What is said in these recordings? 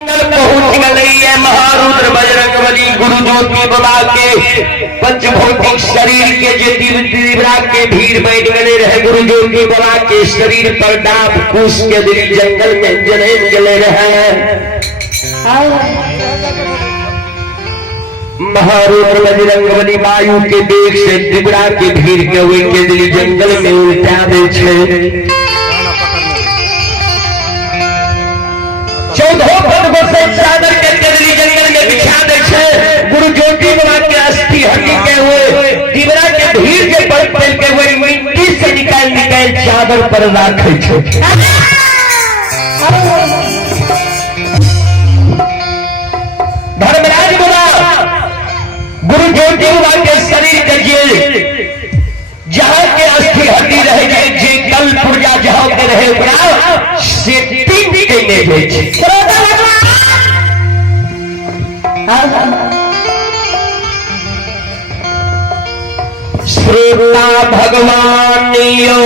पहुंच गई महारुद्र बजरंगबली गुरु ज्योति बाबा के पंचभौतिक शरीर के जे दिवरा के भीड़ बैठ गए रहे। गुरु ज्योति बाबा के शरीर पर डाब कुश के दिल जंगल में जने गले रहे। महारुद्र बजरंगबली वायु के देख से दिवरा के भीड़ के हुए के दिल जंगल में उल्टा दे छे। 14 फुट से चादर के दिल्ली जंगल में बिछा दे छे। गुरु ज्योति बाबा के अस्थि हड्डी के हुए दिवरा के भीड़ के पर पल के हुए मिट्टी से निकाल चादर पर राखे छे। धर्मराज बोला गुरु ज्योति बाबा के शरीर के जहां के अस्थि हड्डी रहे जे कल पुर्जा जहां के रहे ओकरा से तीन के ले जाय छै। श्रोता भगवान यो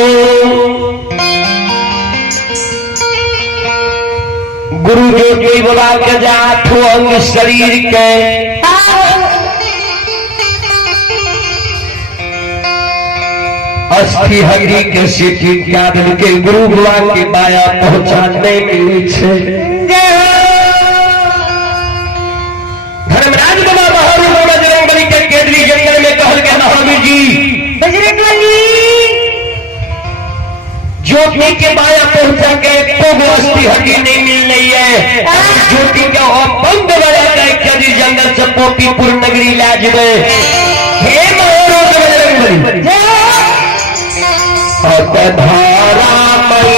गुरु ज्योति बाबा के जाठो अंग शरीर के अस्थि हड्डी के सिटी कादल के गुरु बाबा के माया पहुंचाने मिली छे। धर्मराज बाबा महारुद्र बजरंगबली के केदरी जंगल में कहल के महावीर जी बजरंगबली ज्योति के माया पहुंचा के अस्थि हड्डी नहीं मिल रही है। ज्योति का बंद बड़ा केदरी जंगल से पोपीपुर नगरी ला जबे। हे महारुद्र बजरंगबली धारा मई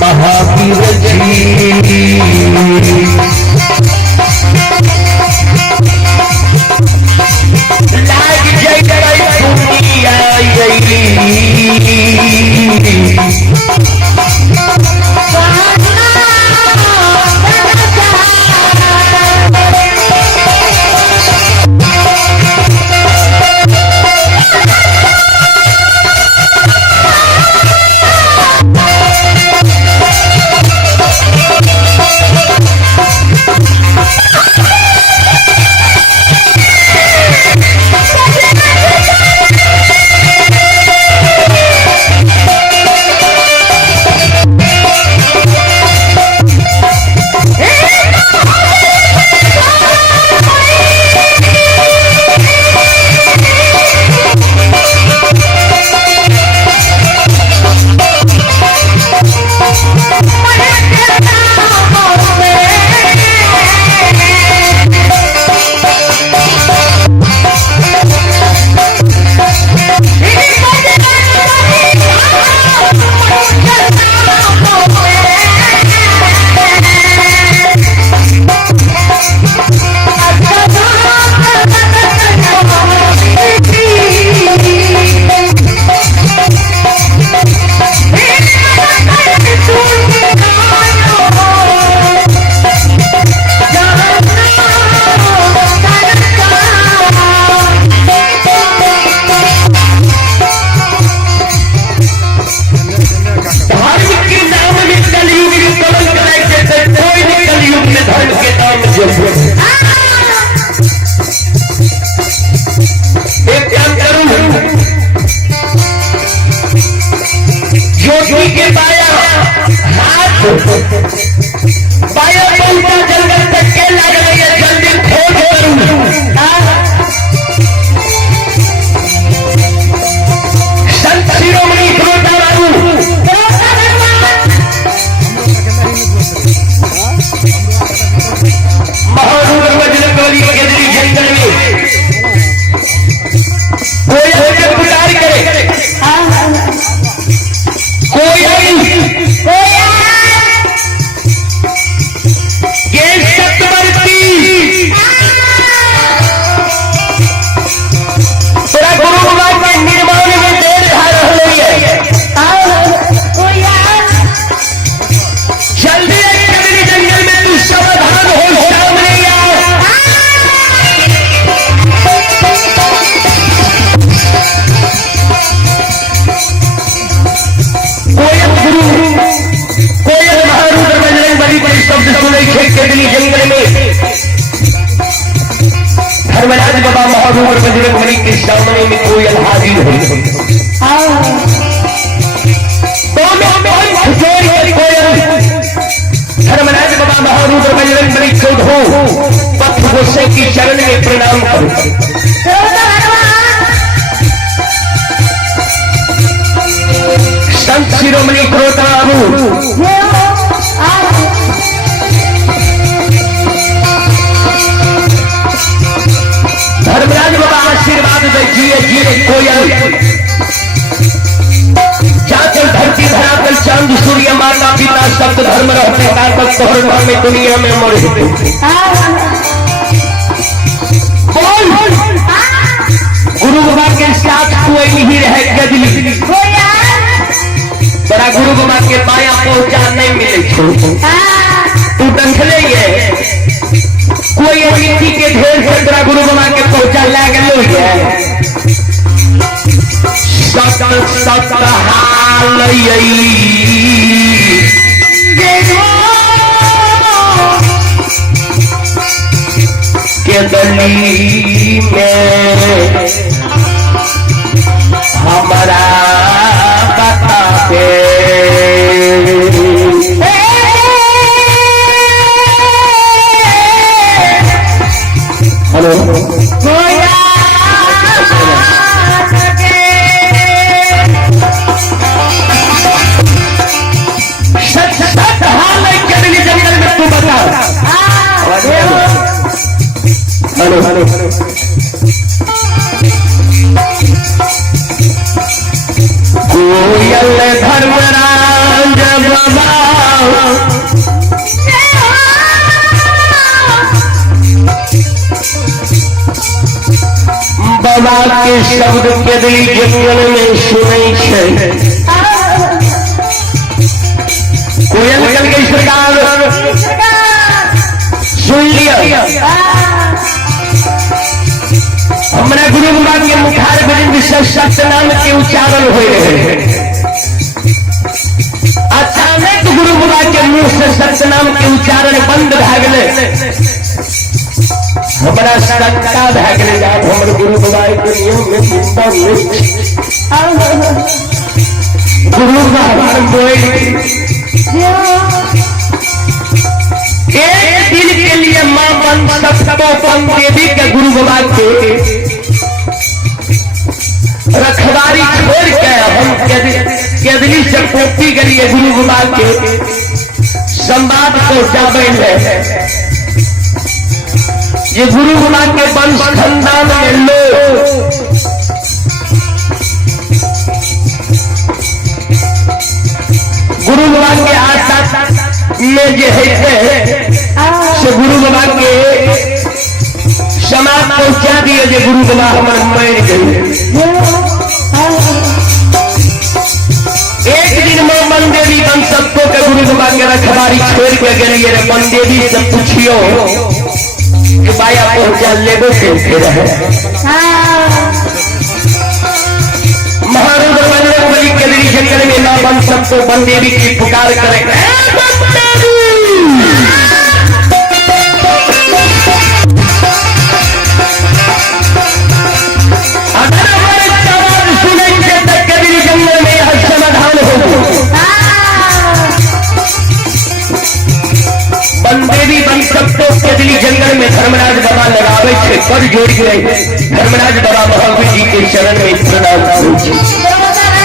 महावीर जी लाग जाई दुनिया बजरंग बली के सामने में कोयल हाजिर है। धर्मराज बाबा महारुद्र बजरंग बली चौधो पथ गोसाई की चरण में प्रणाम करो। संत शिरोमणि क्रोताबू धर्मराज बाबा आशीर्वाद दीजिए जिए कोयल जाकर धरती धरातल चांद सूर्य माता पिता सप्त धर्म रहते तक तोहर घर में दुनिया में मर गुरु बाबा के साथ कोई नहीं रहे गजली बड़ा गुरु बाबा के पाया पहुंचा नहीं मिले तू डंखले ये कोई मिट्टी के ढेर से बड़ा गुरु बाबा के पहुंचा लगे सकल सकल हाल के गली में हमारा बता दे हेलो हेलो हेलो कोयल धर्मराज बाबा बाबा के शब्द के दिल जंगल में सुनै छै कोयल कल के सरकार सुन लिया हमारा गुरु बाबा के मुखार बिंद सत्य नाम के उच्चारण हो रहे हैं। अचानक गुरु बाबा के मुंह से सत्य नाम के उच्चारण बंद भए गए हमारा शंका भए गए हमारे गुरु बाबा के नियम में चिंता गुरु बाबा बोल एक दिन के लिए मां बन सबको बन देवी के गुरु बाबा के रखवारी छोड़ के हम केदली से पोपी के लिए गुरु बाबा के संवाद पहुंचावे ये गुरु बाबा के वंश खानदान में लोग गुरु बाबा के आशा में जो है से गुरु बाबा के समाज पहुंचा दिए जो गुरु बाबा हमारे मर गए। एक दिन में मन देवी बन सबको के गुरु बाबा के रखवारी छोड़ के गए रे मन देवी से पूछियो कि बाया पहुंचा लेबो के रहे महारुद्र बजरंग बली के लिए जंगल में ना बन सबको बन देवी की पुकार करेंगे अगर हमारे सवाल सुनेंगे तो कभी जंगल में यह समाधान होगा। बन देवी बन सबको केदली जंगल में धर्मराज बाबा लगावे थे कर जोड़ गए धर्मराज बाबा महावीर जी के चरण में प्रणाम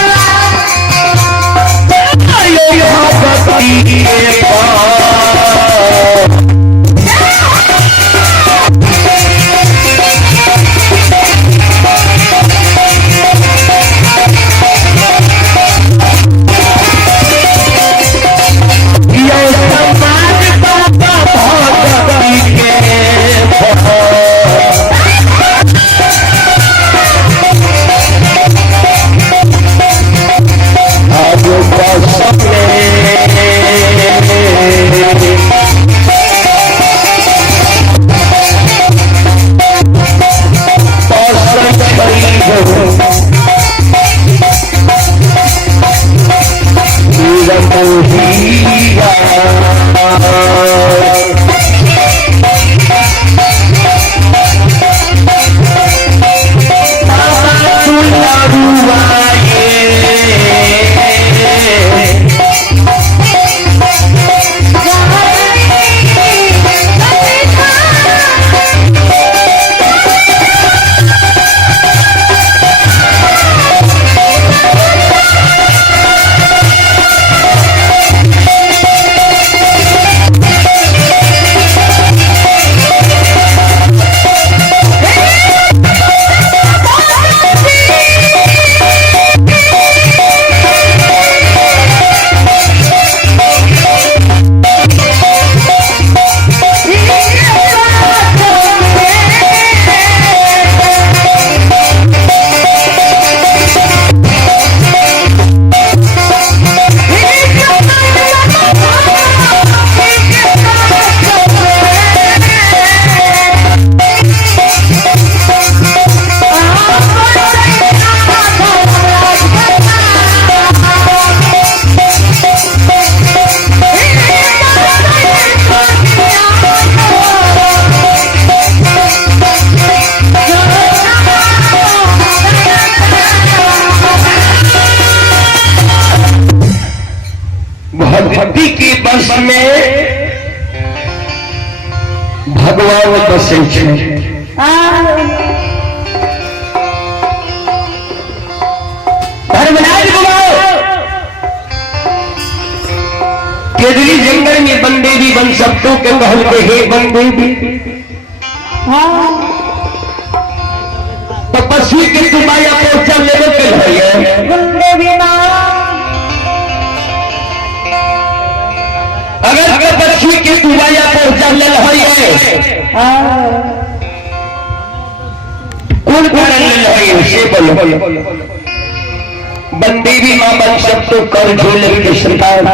में भगवान बसे छे। धर्मराज बुलाओ केदरी जंगल में बंदे भी बन सकते के कहल के हे बंदे भी तपस्वी के तुम्हारा पोचा लेवल के है बंदे भी ना अगर तपस्वी के तुम्हारा पोचा ले है कौन कारण ले है से बोलो बंदे भी मां बन सकते कर झोले के संतान